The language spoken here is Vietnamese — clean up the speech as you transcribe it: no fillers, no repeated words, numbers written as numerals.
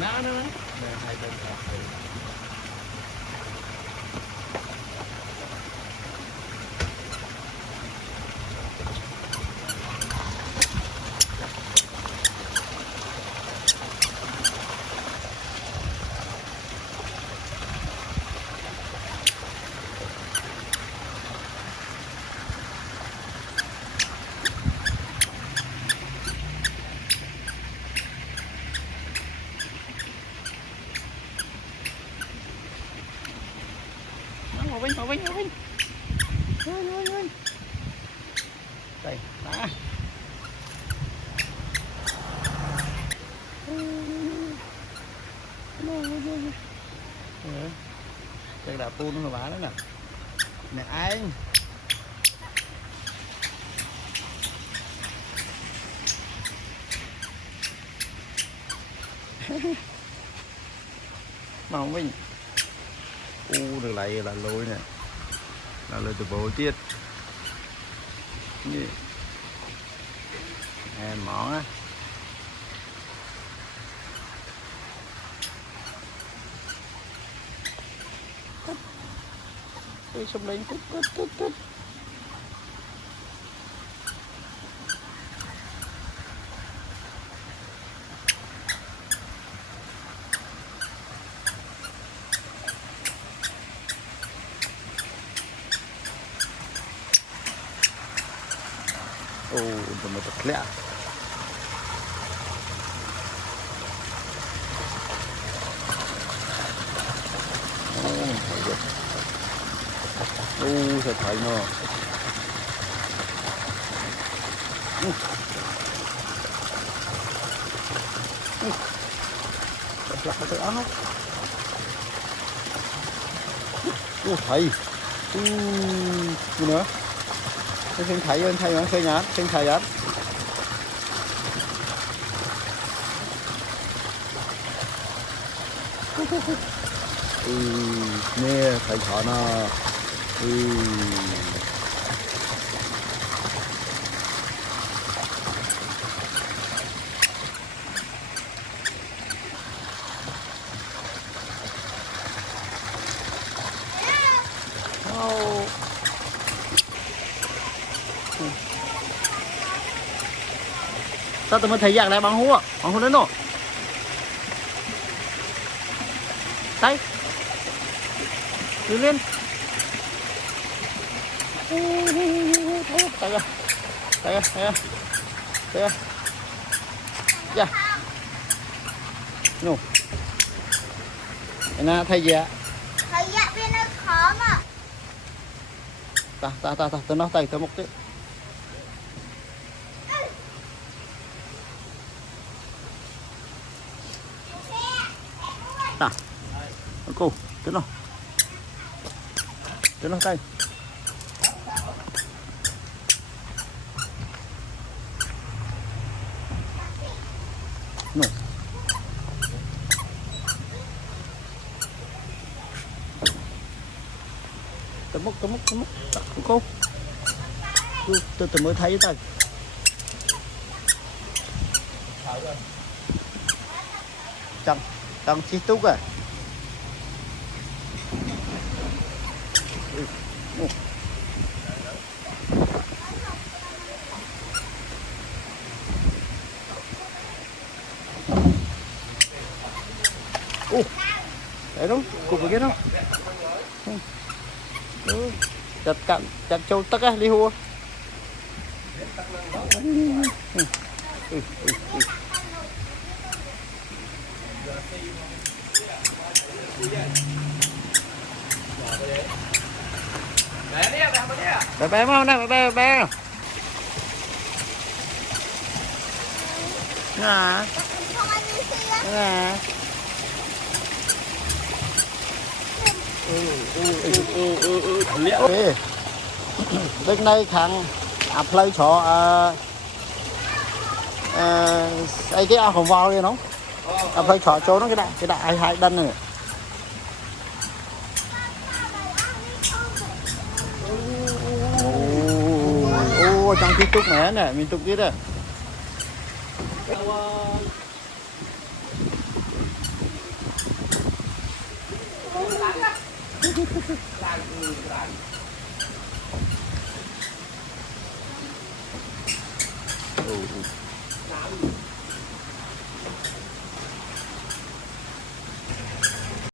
nó hai bên Ngồi Vinh đây đã chắc là pu nó bả đó nè nè anh màu Vinh được lại là lôi nè là lôi từ bộ tiết như em mỏ á tôi xông lên cút untuk motor clear. Sẽ thấy nó. Lắc cái áo. Thầy. Gì nữa? Xin thầy ơi, thầy xây nhát, xin thầy á. Nè, thầy thọ nó. Sao tụi mình thấy dạng này bằng hú đến rồi tay lên tay dạ nô nè thầy gì ạ thầy dạ bên nó khó mà ta tụi nó tay tụi một tí ta cô tới nó tay nè tao múc cô tôi mới thấy tay Tăng chi túc à. Đấy đúng, cục cái đó. Chặt châu tắc á, đi hùa. Bé mau nè, bé nè. Nè. Bên đây thằng play cho ấy cái ao hồng vào đi nó play cho nó cái đại hai đân này trong cái trúc này nè mình trúc kia đây โอ้